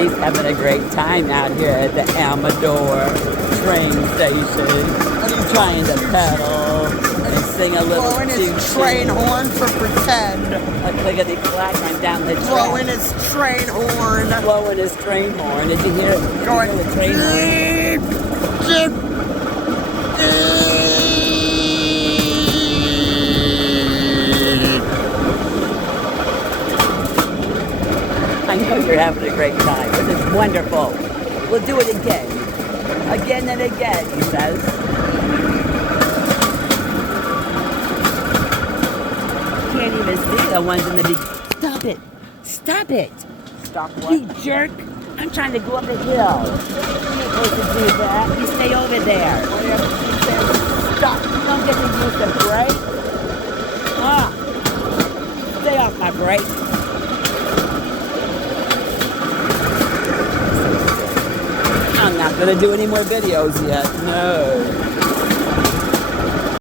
He's having a great time out here at the Amador train station. He's trying to pedal and sing a little Blowing his train horn for pretend. Look at the clock on down the track. Blowing his train horn. Blowing his train horn. Did you hear it? Going, the train horn? I know you're having a great time. This is wonderful. We'll do it again. Again and again, he says. Can't even see the ones in the big... Stop it. Stop it. Stop what? You jerk. I'm trying to go up the hill. You're supposed to do that. You stay over there. Why do you have to keep saying Stop. You don't get to use the brake. Stay off my brake. I'm not going to do any more videos yet. No.